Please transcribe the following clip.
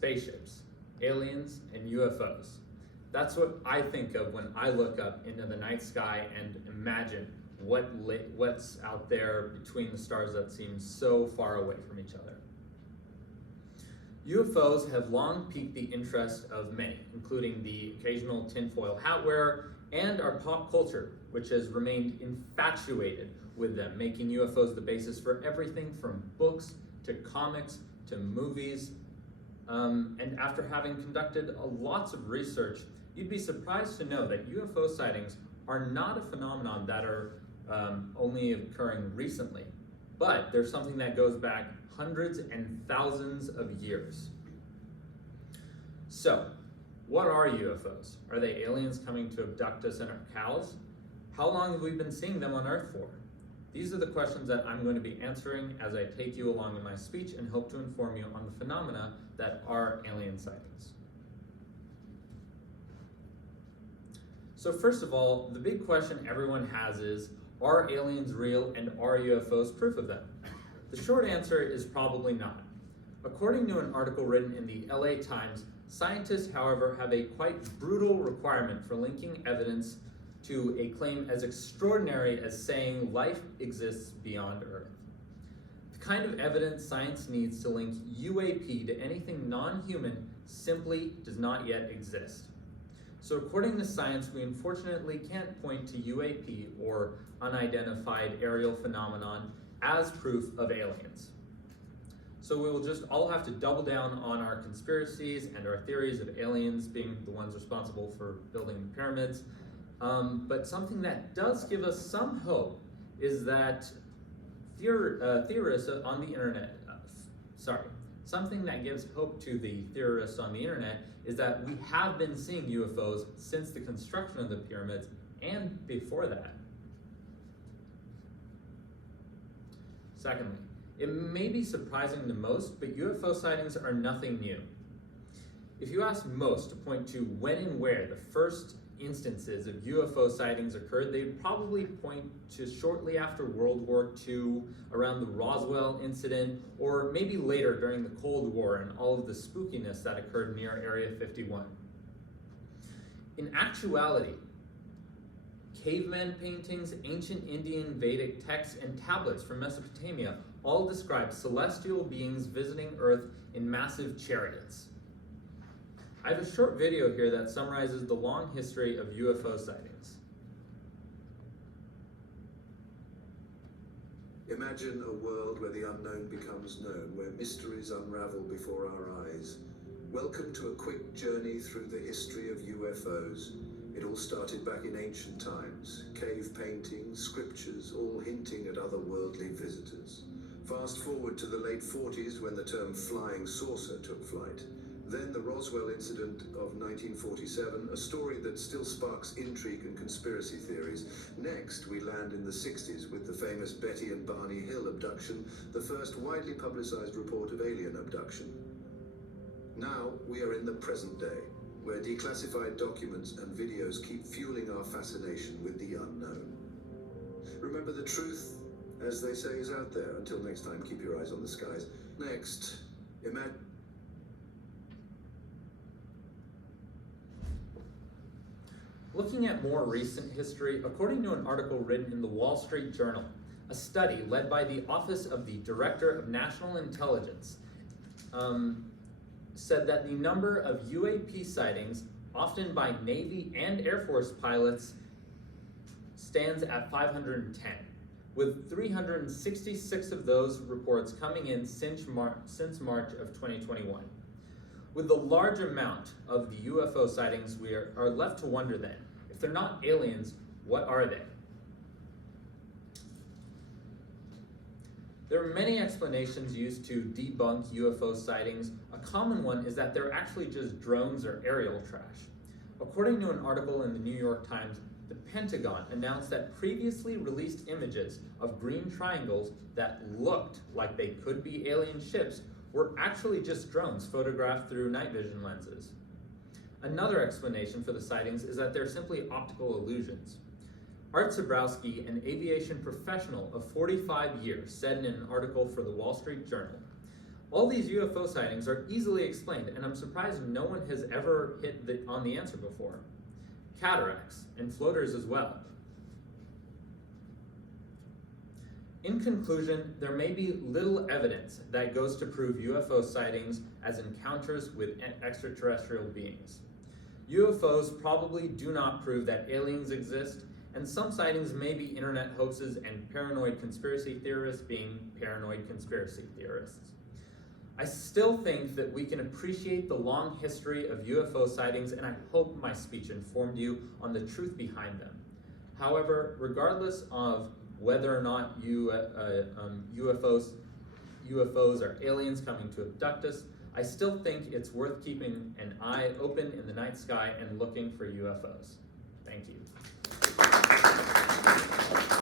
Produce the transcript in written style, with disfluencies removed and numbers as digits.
spaceships, aliens, and UFOs. That's what I think of when I look up into the night sky and imagine what's out there between the stars that seem so far away from each other. UFOs have long piqued the interest of many, including the occasional tinfoil hat wearer and our pop culture, which has remained infatuated with them, making UFOs the basis for everything from books to comics to movies. And after having conducted lots of research, you'd be surprised to know that UFO sightings are not a phenomenon that are only occurring recently, but they're something that goes back hundreds and thousands of years. So, what are UFOs? Are they aliens coming to abduct us and our cows? How long have we been seeing them on Earth for? These are the questions that I'm going to be answering as I take you along in my speech and hope to inform you on the phenomena that are alien sightings. So first of all, the big question everyone has is, are aliens real and are UFOs proof of them? The short answer is probably not. According to an article written in the LA Times, scientists, however, have a quite brutal requirement for linking evidence to a claim as extraordinary as saying life exists beyond Earth. The kind of evidence science needs to link UAP to anything non-human simply does not yet exist. So according to science, we unfortunately can't point to UAP or unidentified aerial phenomenon as proof of aliens. So we will just all have to double down on our conspiracies and our theories of aliens being the ones responsible for building the pyramids. But something that does give us some hope is that theorists on the internet, something that gives hope to the theorists on the internet is that we have been seeing UFOs since the construction of the pyramids and before that. Secondly, it may be surprising to most, but UFO sightings are nothing new. If you ask most to point to when and where the first instances of UFO sightings occurred, they'd probably point to shortly after World War II, around the Roswell incident, or maybe later during the Cold War and all of the spookiness that occurred near Area 51. In actuality, caveman paintings, ancient Indian Vedic texts, and tablets from Mesopotamia all describe celestial beings visiting Earth in massive chariots. I have a short video here that summarizes the long history of UFO sightings. Imagine a world where the unknown becomes known, where mysteries unravel before our eyes. Welcome to a quick journey through the history of UFOs. It all started back in ancient times. Cave paintings, scriptures, all hinting at otherworldly visitors. Fast forward to the late 40s when the term flying saucer took flight. Then the Roswell incident of 1947, a story that still sparks intrigue and conspiracy theories. Next, we land in the 60s with the famous Betty and Barney Hill abduction, the first widely publicized report of alien abduction. Now, we are in the present day, where declassified documents and videos keep fueling our fascination with the unknown. Remember, the truth, as they say, is out there. Until next time, keep your eyes on the skies. Next, imagine... Looking at more recent history, according to an article written in the Wall Street Journal, a study led by the Office of the Director of National Intelligence said that the number of UAP sightings, often by Navy and Air Force pilots, stands at 510, with 366 of those reports coming in since March of 2021. With the large amount of the UFO sightings, we are left to wonder then, if they're not aliens, what are they? There are many explanations used to debunk UFO sightings. A common one is that they're actually just drones or aerial trash. According to an article in the New York Times, the Pentagon announced that previously released images of green triangles that looked like they could be alien ships were actually just drones photographed through night vision lenses. Another explanation for the sightings is that they're simply optical illusions. Art Zabrowski, an aviation professional of 45 years, said in an article for the Wall Street Journal, All these UFO sightings are easily explained, and I'm surprised no one has ever hit on the answer before. Cataracts, and floaters as well. In conclusion, there may be little evidence that goes to prove UFO sightings as encounters with extraterrestrial beings. UFOs probably do not prove that aliens exist, and some sightings may be internet hoaxes and paranoid conspiracy theorists being paranoid conspiracy theorists. I still think that we can appreciate the long history of UFO sightings, and I hope my speech informed you on the truth behind them. However, regardless of whether or not UFOs are aliens coming to abduct us, I still think it's worth keeping an eye open in the night sky and looking for UFOs. Thank you.